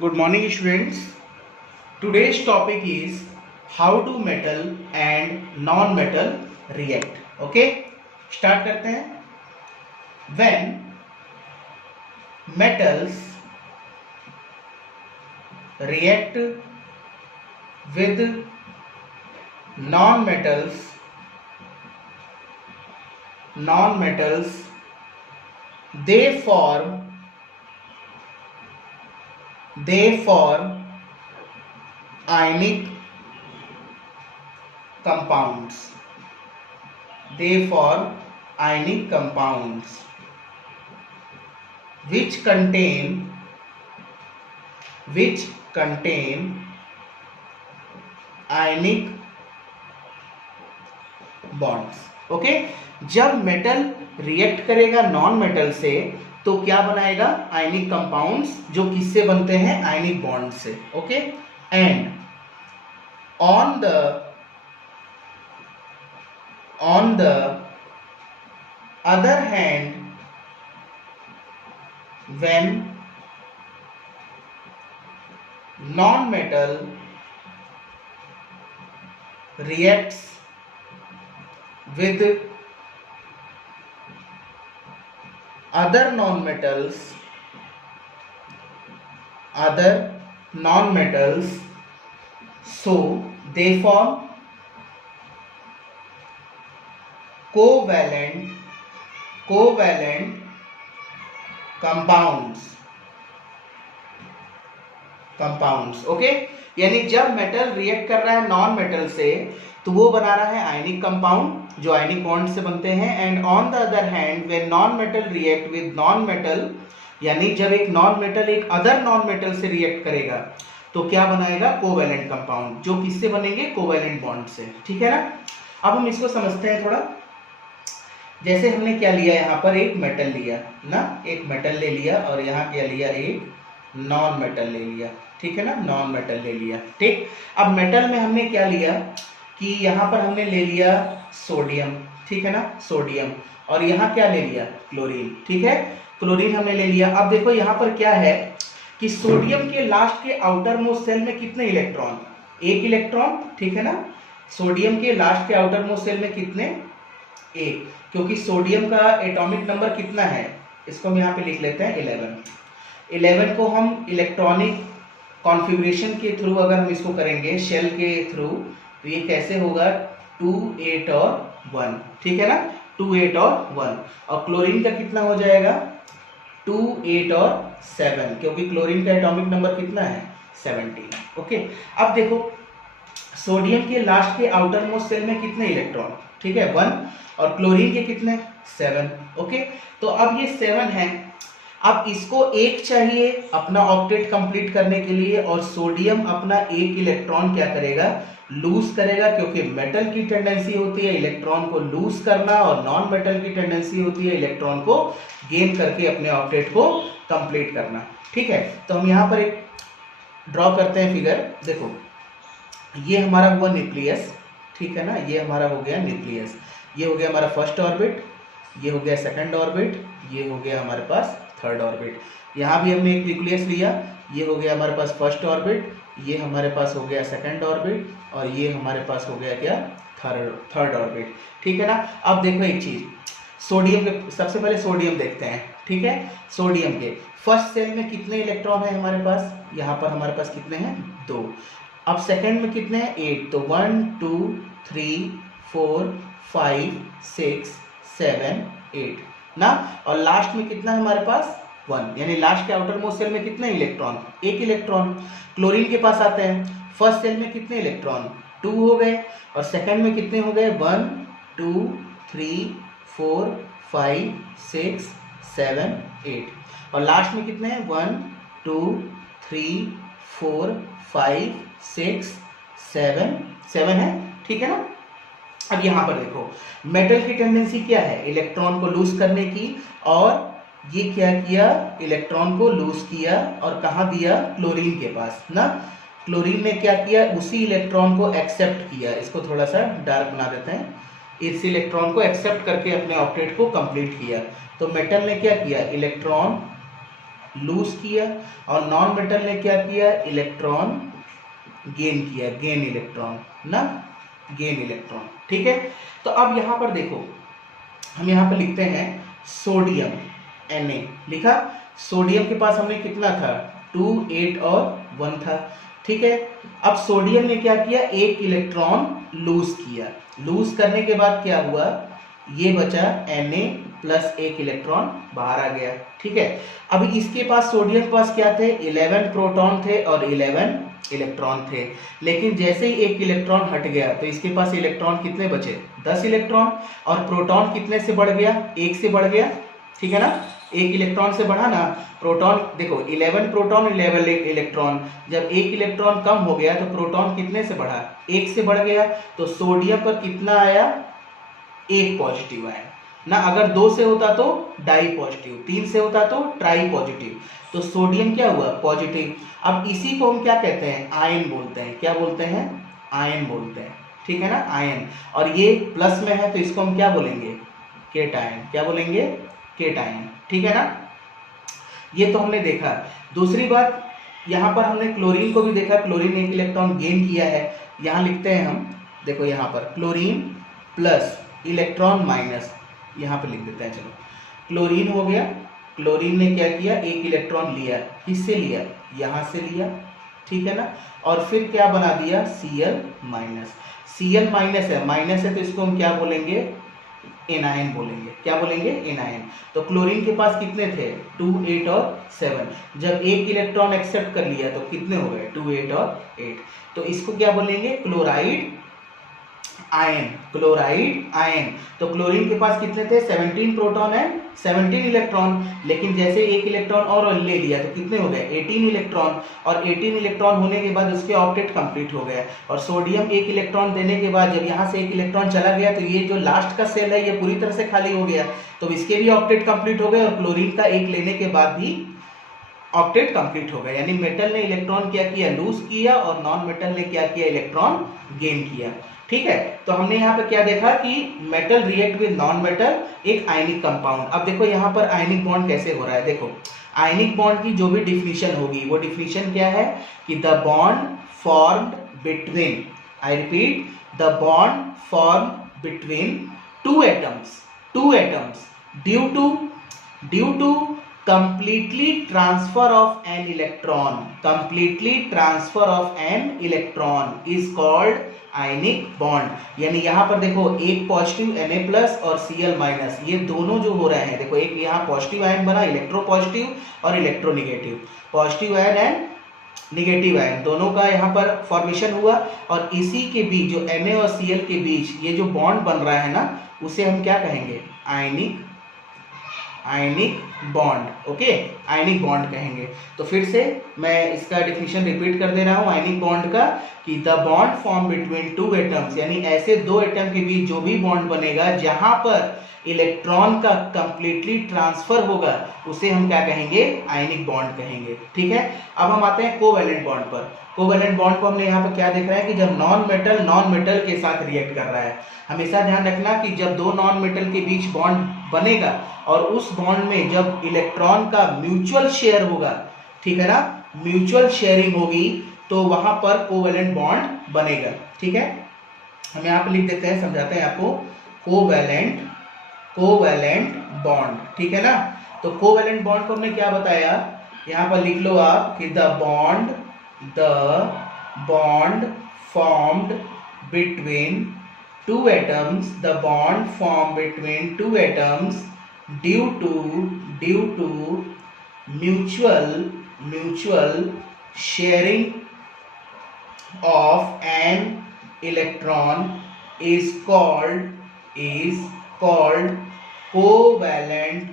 Good morning students. Today's topic is how do metal and non-metal react. Okay, start करते हैं. When metals react with non-metals, they form ionic compounds. They form ionic compounds which contain ionic bonds. Okay, जब metal react करेगा non metal से तो क्या बनाएगा? Ionic compounds, जो किससे बनते हैं? आयनिक बॉन्ड से. Okay, and on the other hand, when non metal reacts with other non-metals, so they form covalent compounds. Okay, यानी जब मेटल रिएक्ट कर रहा है नॉन मेटल से तो वो बना रहा है आयनिक कंपाउंड जो आयनिक बॉन्ड से बनते हैं. And on the other hand, when non metal react with non metal, यानी जब एक नॉन मेटल एक अदर नॉन मेटल से रिएक्ट करेगा तो क्या बनाएगा? कोवैलेंट कंपाउंड, जो किससे बनेंगे? कोवैलेंट बॉन्ड से. ठीक है ना. अब हम इसको समझते हैं थोड़ा. जैसे हमने क्या लिया, यहाँ पर एक मेटल लिया ना, एक मेटल ले लिया और यहाँ क्या लिया? एक नॉन मेटल ले लिया. ठीक है ना, नॉन मेटल ले लिया. ठीक, अब मेटल में हमने क्या लिया कि यहाँ पर हमने ले लिया सोडियम. ठीक है ना, सोडियम. और यहाँ क्या ले लिया? क्लोरीन. ठीक है, क्लोरीन हमने ले लिया. अब देखो यहाँ पर क्या है कि सोडियम के लास्ट के आउटर मोस्ट सेल में कितने इलेक्ट्रॉन? एक इलेक्ट्रॉन. ठीक है ना, सोडियम के लास्ट के आउटर मोस्ट सेल में कितने? एक, क्योंकि सोडियम का एटॉमिक नंबर कितना है? इसको हम यहाँ पे लिख लेते हैं 11 को हम इलेक्ट्रॉनिक कॉन्फ़िगरेशन के थ्रू अगर हम इसको करेंगे शेल के थ्रू तो ये कैसे होगा? 2 8 और 1. ठीक है ना, 2 8 और 1. और क्लोरीन का कितना हो जाएगा? 2 8 और 7, क्योंकि क्लोरीन का एटॉमिक नंबर कितना है? 17. ओके, अब देखो सोडियम के लास्ट के आउटर मोस्ट सेल में कितने इलेक्ट्रॉन? ठीक है, 1. और क्लोरीन के कितने? 7. ओके, तो अब ये 7 है. अब इसको एक चाहिए अपना ऑक्टेट कंप्लीट करने के लिए, और सोडियम अपना एक इलेक्ट्रॉन क्या करेगा? लूज करेगा, क्योंकि मेटल की टेंडेंसी होती है इलेक्ट्रॉन को लूज करना और नॉन मेटल की टेंडेंसी होती है इलेक्ट्रॉन को गेन करके अपने ऑक्टेट को कंप्लीट करना. ठीक है, तो हम यहाँ पर एक ड्रॉ करते हैं फिगर. देखो ये हमारा हुआ न्यूक्लियस. ठीक है ना, ये हमारा हो गया न्यूक्लियस. ये हो गया हमारा फर्स्ट ऑर्बिट, ये हो गया सेकंड ऑर्बिट, ये हो गया हमारे पास थर्ड ऑर्बिट. यहाँ भी हमने एक न्यूक्लियस लिया, ये हो गया हमारे पास फर्स्ट ऑर्बिट, ये हमारे पास हो गया सेकंड ऑर्बिट, और ये हमारे पास हो गया क्या? Third orbit. ठीक है ना. अब देखो एक चीज, सोडियम के सबसे पहले सोडियम देखते हैं. ठीक है, सोडियम के फर्स्ट सेल में कितने इलेक्ट्रॉन है हमारे पास? यहाँ पर हमारे पास कितने हैं? 2. अब सेकंड में कितने हैं? 8. तो 1 2 3 4 5 6 7 8 ना. और लास्ट में कितना है हमारे पास? 1. यानी लास्ट के आउटर मोस्ट सेल में कितने इलेक्ट्रॉन? एक इलेक्ट्रॉन. क्लोरीन के पास आते हैं. फर्स्ट सेल में कितने इलेक्ट्रॉन? 2 हो गए. और सेकंड में कितने हो गए? 1 2 3 4 5 6 7 8. और लास्ट में कितने हैं? 1 2 3 4 5 6 7 है. ठीक है ना. अब यहाँ पर देखो मेटल की टेंडेंसी क्या है? इलेक्ट्रॉन को लूज करने की, और ये क्या किया? इलेक्ट्रॉन को लूज किया और कहाँ दिया? क्लोरीन के पास ना. क्लोरीन ने क्या किया? उसी इलेक्ट्रॉन को एक्सेप्ट किया. इसको थोड़ा सा डार्क बना देते हैं. इस इलेक्ट्रॉन को एक्सेप्ट करके अपने ऑक्टेट को कंप्लीट किया. तो मेटल ने क्या किया? इलेक्ट्रॉन लूज किया, और नॉन मेटल ने क्या किया, इलेक्ट्रॉन गेन किया, गेन इलेक्ट्रॉन ना, गेन इलेक्ट्रॉन। ठीक है, तो अब यहां पर देखो हम यहां पर लिखते हैं सोडियम Na लिखा, सोडियम के पास हमने कितना था 2, 8 और 1 था। ठीक है, अब सोडियम ने क्या किया, एक इलेक्ट्रॉन लूज किया, लूज करने के बाद क्या हुआ, ये बचा Na प्लस एक इलेक्ट्रॉन बाहर आ गया। ठीक है, अभी इसके पास सोडियम के पास क्या थे, 11 प्रोटॉन थे और 11 इलेक्ट्रॉन थे, लेकिन जैसे ही एक इलेक्ट्रॉन हट गया तो इसके पास इलेक्ट्रॉन कितने बचे, 10 इलेक्ट्रॉन, और प्रोटॉन कितने से बढ़ गया, 1 से बढ़ गया। ठीक है ना, एक इलेक्ट्रॉन से बढ़ा ना, प्रोटॉन देखो 11 प्रोटॉन 11 इलेक्ट्रॉन, जब एक इलेक्ट्रॉन कम हो गया तो प्रोटॉन कितने से बढ़ा, 1 से बढ़ गया, तो सोडियम पर कितना आया, 1 पॉजिटिव आया ना, अगर 2 से होता तो डाई पॉजिटिव, 3 से होता तो ट्राई पॉजिटिव, तो सोडियम क्या हुआ, पॉजिटिव। अब इसी को हम क्या कहते हैं, आयन बोलते हैं, क्या बोलते हैं, आयन बोलते हैं। ठीक है ना, आयन, और ये प्लस में है तो इसको हम क्या बोलेंगे, केटायन, क्या बोलेंगे, केटायन। ठीक है ना, ये तो हमने देखा। दूसरी बात, यहाँ पर हमने क्लोरीन को भी देखा, क्लोरीन एक इलेक्ट्रॉन गेन किया है, यहाँ लिखते हैं हम, देखो यहाँ पर क्लोरीन प्लस इलेक्ट्रॉन माइनस, यहाँ पे लिख देते हैं, चलो क्लोरीन हो गया, क्लोरीन ने क्या किया, एक इलेक्ट्रॉन लिया, किससे लिया, यहाँ से लिया। ठीक है ना, और फिर क्या बना दिया, Cl माइनस, Cl माइनस है तो इसको हम क्या बोलेंगे, एनायन बोलेंगे, क्या बोलेंगे, एनायन। तो क्लोरीन के पास कितने थे, 2, 8 और 7, जब एक इलेक्ट्रॉन एक्सेप्ट कर लिया तो कितने हो गए, 2, 8 और 8, तो इसको क्या बोलेंगे, क्लोराइड आयन, क्लोराइड आयन। तो क्लोरीन के पास कितने थे, 17 प्रोटॉन एंड 17 इलेक्ट्रॉन, लेकिन जैसे एक इलेक्ट्रॉन और ले लिया तो कितने हो गए, 18 इलेक्ट्रॉन, और 18 इलेक्ट्रॉन होने के बाद उसके ऑक्टेट कंप्लीट हो गया, और सोडियम एक इलेक्ट्रॉन देने के बाद जब यहाँ से एक इलेक्ट्रॉन चला गया तो ये जो लास्ट का सेल है ये पूरी तरह से खाली हो गया, तो इसके भी ऑक्टेट कंप्लीट हो गए, और क्लोरीन का एक लेने के बाद भी ऑक्टेट कंप्लीट हो गया, यानी मेटल ने इलेक्ट्रॉन क्या किया, लूज किया, और नॉन मेटल ने क्या किया, इलेक्ट्रॉन गेन किया। ठीक है, तो हमने यहाँ पर क्या देखा कि metal react with non metal, एक आयनिक कंपाउंड। अब देखो यहाँ पर आयनिक बॉन्ड कैसे हो रहा है, देखो आयनिक बॉन्ड की जो भी डिफिनीशन होगी वो डिफिनीशन क्या है कि the bond formed between, I repeat, the bond formed between two atoms due to completely transfer of an electron is called ionic bond. यानी यहाँ पर देखो एक पॉजिटिव Na प्लस और Cl माइनस, ये दोनों जो हो रहे हैं, देखो एक यहाँ पॉजिटिव आयन बना, इलेक्ट्रो पॉजिटिव और electronegative, positive ion and negative ion दोनों का यहाँ पर फॉर्मेशन हुआ, और इसी के बीच जो Na और Cl के बीच ये जो बॉन्ड बन रहा है ना, उसे हम क्या कहेंगे, ionic bond. Okay, ionic bond कहेंगे। तो फिर से मैं इसका डिफिनीशन रिपीट कर दे रहा हूं आयनिक बॉन्ड का, कि the bond form between two atoms, यानी ऐसे दो एटम के बीच जो भी बॉन्ड बनेगा जहां पर इलेक्ट्रॉन का कंप्लीटली ट्रांसफर होगा उसे हम क्या कहेंगे, आयनिक बॉन्ड कहेंगे। ठीक है, अब हम आते हैं कोवैलेंट बॉन्ड पर। कोवैलेंट बॉन्ड को हमने यहाँ पर क्या देख रहे हैं कि जब नॉन मेटल के साथ रिएक्ट कर रहा है, हमेशा ध्यान रखना कि जब दो नॉन मेटल के बीच बॉन्ड बनेगा और उस बॉन्ड में जब इलेक्ट्रॉन का म्यूचुअल शेयर होगा, ठीक है ना, म्यूचुअल शेयरिंग होगी, तो वहां पर कोवैलेंट बॉन्ड बनेगा। ठीक है, हम यहाँ पे लिख देते हैं, समझाते हैं आपको, कोवैलेंट बॉन्ड। ठीक है ना, तो कोवैलेंट बॉन्ड को हमने क्या बताया, यहाँ पर लिख लो आप कि the bond formed between two atoms, the bond formed between two atoms due to mutual sharing of an electron is called covalent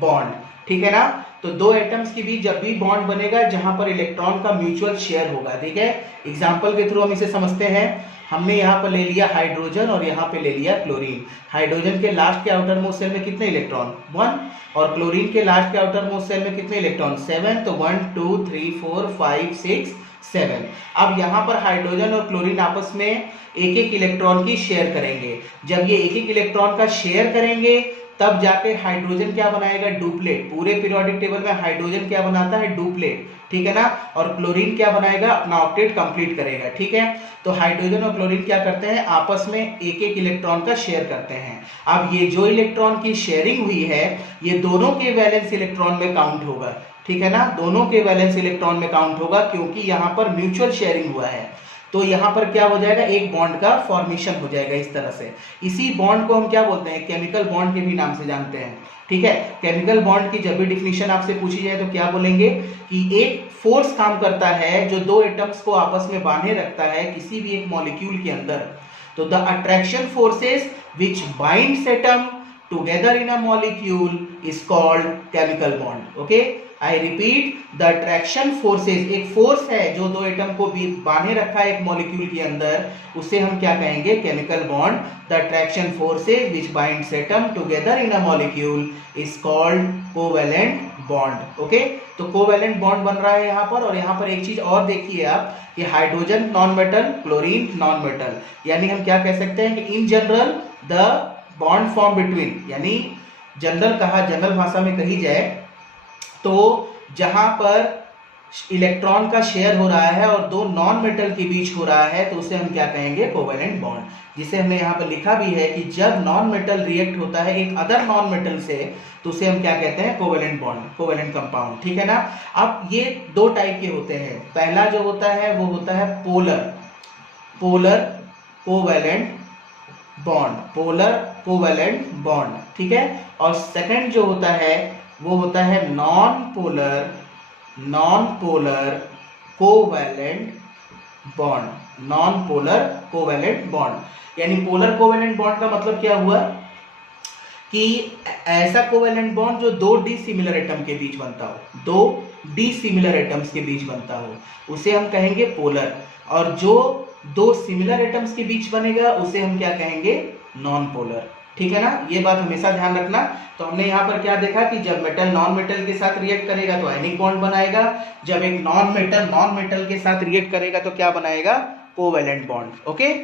bond। ठीक है ना, तो दो एटम्स के बीच जब भी बॉन्ड बनेगा जहां पर इलेक्ट्रॉन का म्यूचुअल शेयर होगा। ठीक है, एग्जांपल के थ्रू हम इसे समझते हैं। हमने यहाँ पर ले लिया हाइड्रोजन और यहाँ पे ले लिया क्लोरीन। हाइड्रोजन के लास्ट के आउटर मोस्ट सेल में कितने इलेक्ट्रॉन, 1, और क्लोरीन के लास्ट के आउटर मोस्ट सेल में कितने इलेक्ट्रॉन, 7, तो 1 2 3 4 5 6 7। अब यहाँ पर हाइड्रोजन और क्लोरीन आपस में एक एक इलेक्ट्रॉन की शेयर करेंगे। जब ये एक एक इलेक्ट्रॉन का शेयर करेंगे तब जाके हाइड्रोजन क्या बनाएगा, डुप्लेट। पूरे पीरियोडिक टेबल में हाइड्रोजन क्या बनाता है, डुप्लेट, ठीक है ना। और क्लोरीन क्या बनाएगा, अपना ऑक्टेट कंप्लीट करेगा, ठीक है। तो हाइड्रोजन और क्लोरीन क्या करते हैं, आपस में एक एक इलेक्ट्रॉन का शेयर करते हैं। अब ये जो इलेक्ट्रॉन की शेयरिंग हुई है ये दोनों के वैलेंस इलेक्ट्रॉन में काउंट होगा, ठीक है ना, दोनों के वैलेंस इलेक्ट्रॉन में काउंट होगा, क्योंकि यहाँ पर म्यूचुअल शेयरिंग हुआ है। तो यहाँ पर क्या हो जाएगा, एक बॉन्ड का फॉर्मेशन हो जाएगा इस तरह से। इसी बॉन्ड को हम क्या बोलते हैं, केमिकल बॉन्ड के भी नाम से जानते हैं, ठीक है। केमिकल बॉन्ड की जब भी डिफिनीशन आपसे पूछी जाए तो क्या बोलेंगे कि एक फोर्स काम करता है जो दो एटम्स को आपस में बांधे रखता है किसी भी एक मॉलिक्यूल के अंदर। तो the attraction forces which binds atom together in a molecule is called chemical bond. Okay, I repeat, the attraction forces, एक फोर्स है जो दो एटम को बांधे रखा है एक मॉलिक्यूल के अंदर, उसे हम क्या कहेंगे, chemical bond. The attraction forces which binds atom together in a molecule is called covalent bond. Okay, तो कोवैलेंट बॉन्ड बन रहा है यहाँ पर। और यहाँ पर एक चीज और देखिए आप, कि hydrogen non metal, chlorine non metal, यानी हम क्या कह सकते हैं कि in general the bond form between, यानी जनरल भाषा में कही जाए तो जहां पर इलेक्ट्रॉन का शेयर हो रहा है और दो नॉन मेटल के बीच हो रहा है तो उसे हम क्या कहेंगे, कोवैलेंट बॉन्ड। जिसे हमने यहाँ पर लिखा भी है कि जब नॉन मेटल रिएक्ट होता है एक अदर नॉन मेटल से तो उसे हम क्या कहते हैं, कोवैलेंट बॉन्ड, कोवैलेंट कंपाउंड, ठीक है ना। अब ये दो टाइप के होते हैं। पहला जो होता है वो होता है polar covalent bond, polar covalent bond, ठीक है। और सेकंड जो होता है वो होता है non polar covalent bond, non polar covalent bond. यानी पोलर कोवैलेंट बॉन्ड का मतलब क्या हुआ कि ऐसा कोवैलेंट बॉन्ड जो दो डिसिमिलर एटम के बीच बनता हो, दो डिसिमिलर एटम्स के बीच बनता हो, उसे हम कहेंगे पोलर। और जो दो सिमिलर एटम्स के बीच बनेगा उसे हम क्या कहेंगे, नॉन पोलर, ठीक है ना। ये बात हमेशा ध्यान रखना। तो हमने यहाँ पर क्या देखा कि जब मेटल नॉन मेटल के साथ रिएक्ट करेगा तो आयनिक बॉन्ड बनाएगा, जब एक नॉन मेटल के साथ रिएक्ट करेगा तो क्या बनाएगा, कोवैलेंट बॉन्ड। ओके।